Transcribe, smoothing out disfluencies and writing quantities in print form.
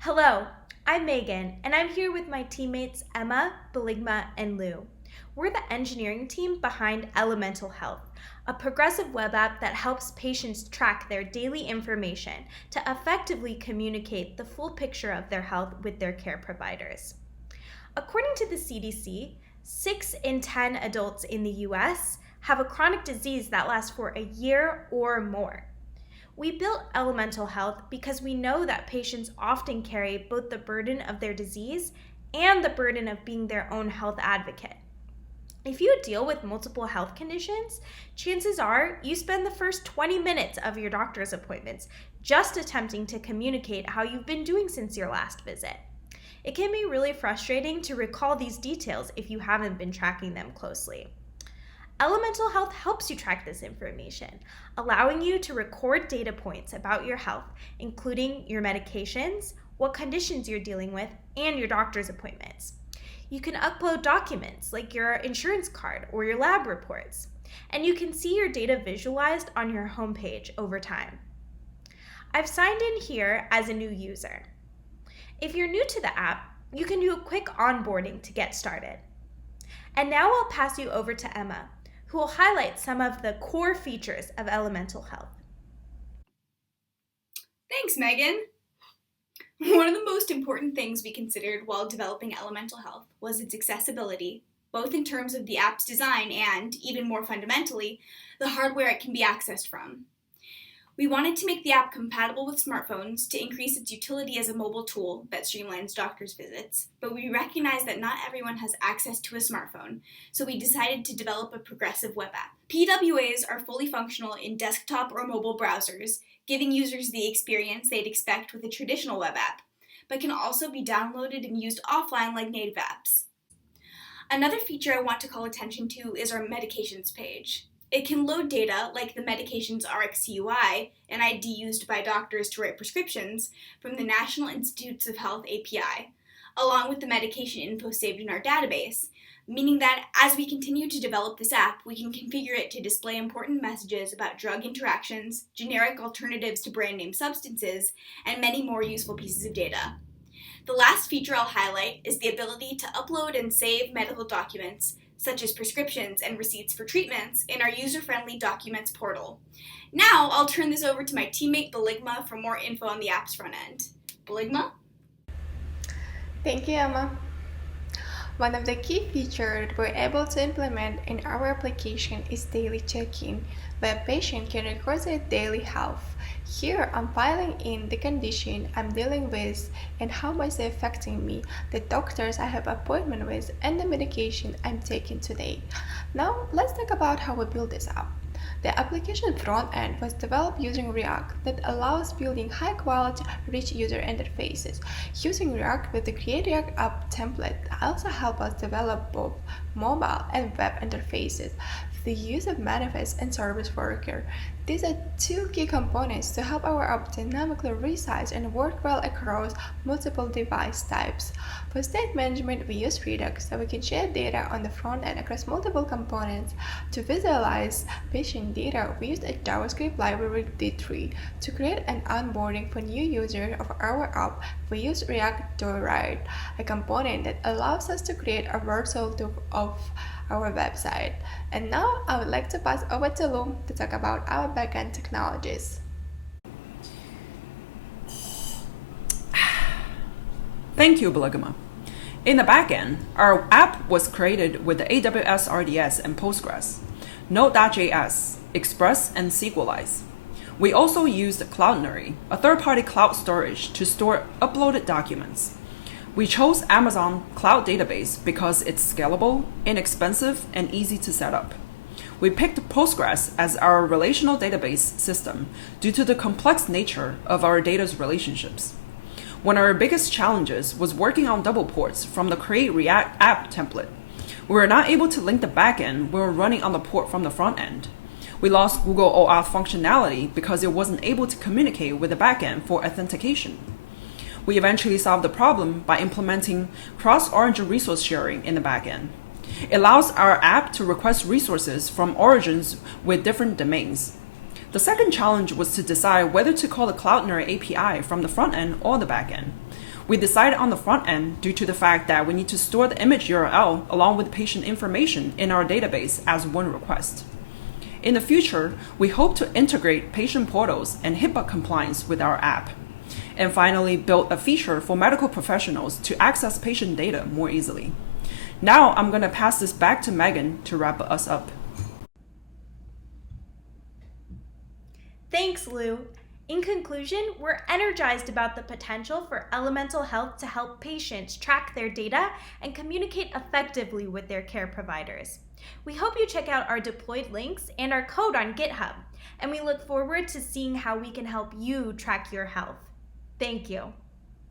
Hello, I'm Megan, and I'm here with my teammates Emma, Beligma, and Lou. We're the engineering team behind Elemental Health, a progressive web app that helps patients track their daily information to effectively communicate the full picture of their health with their care providers. According to the CDC, 6 in 10 adults in the US have a chronic disease that lasts for a year or more. We built Elemental Health because we know that patients often carry both the burden of their disease and the burden of being their own health advocate. If you deal with multiple health conditions, chances are you spend the first 20 minutes of your doctor's appointments just attempting to communicate how you've been doing since your last visit. It can be really frustrating to recall these details if you haven't been tracking them closely. Elemental Health helps you track this information, allowing you to record data points about your health, including your medications, what conditions you're dealing with, and your doctor's appointments. You can upload documents like your insurance card or your lab reports, and you can see your data visualized on your homepage over time. I've signed in here as a new user. If you're new to the app, you can do a quick onboarding to get started. And now I'll pass you over to Emma, who will highlight some of the core features of Elemental Health. Thanks, Megan. One of the most important things we considered while developing Elemental Health was its accessibility, both in terms of the app's design and, even more fundamentally, the hardware it can be accessed from. We wanted to make the app compatible with smartphones to increase its utility as a mobile tool that streamlines doctors' visits, but we recognize that not everyone has access to a smartphone, so we decided to develop a progressive web app. PWAs are fully functional in desktop or mobile browsers, giving users the experience they'd expect with a traditional web app, but can also be downloaded and used offline like native apps. Another feature I want to call attention to is our medications page. It can load data like the medications RxCUI, an ID used by doctors to write prescriptions, from the National Institutes of Health API, along with the medication info saved in our database, meaning that as we continue to develop this app, we can configure it to display important messages about drug interactions, generic alternatives to brand name substances, and many more useful pieces of data. The last feature I'll highlight is the ability to upload and save medical documents, such as prescriptions and receipts for treatments, in our user-friendly Documents portal. Now, I'll turn this over to my teammate Beligma for more info on the app's front end. Beligma? Thank you, Emma. One of the key features we're able to implement in our application is daily check-in, where a patient can record their daily health. Here, I'm filing in the condition I'm dealing with and how much they're affecting me, the doctors I have appointment with, and the medication I'm taking today. Now, let's talk about how we build this app. The application front end was developed using React that allows building high-quality, rich user interfaces. Using React with the Create React App template also helps us develop both mobile and web interfaces. The use of manifest and service worker. These are two key components to help our app dynamically resize and work well across multiple device types. For state management, we use Redux so we can share data on the front end across multiple components. To visualize patient data, we used a JavaScript library D3. To create an onboarding for new users of our app, we use React-Joyride, a component that allows us to create a virtual tour of our website. And now I would like to pass over to Lou to talk about our backend technologies. Thank you, Beligma. In the backend, our app was created with the AWS RDS and Postgres, Node.js, Express, and Sequelize. We also used Cloudinary, a third-party cloud storage, to store uploaded documents. We chose Amazon Cloud Database because it's scalable, inexpensive, and easy to set up. We picked Postgres as our relational database system due to the complex nature of our data's relationships. One of our biggest challenges was working on double ports from the Create React app template. We were not able to link the backend when we were running on the port from the front end. We lost Google OAuth functionality because it wasn't able to communicate with the backend for authentication. We eventually solved the problem by implementing cross-origin resource sharing in the backend. It allows our app to request resources from origins with different domains. The second challenge was to decide whether to call the Cloudinary API from the front end or the back end. We decided on the front end due to the fact that we need to store the image URL along with patient information in our database as one request. In the future, we hope to integrate patient portals and HIPAA compliance with our app. And finally, build a feature for medical professionals to access patient data more easily. Now I'm going to pass this back to Megan to wrap us up. Thanks, Lou. In conclusion, we're energized about the potential for Elemental Health to help patients track their data and communicate effectively with their care providers. We hope you check out our deployed links and our code on GitHub, and we look forward to seeing how we can help you track your health. Thank you.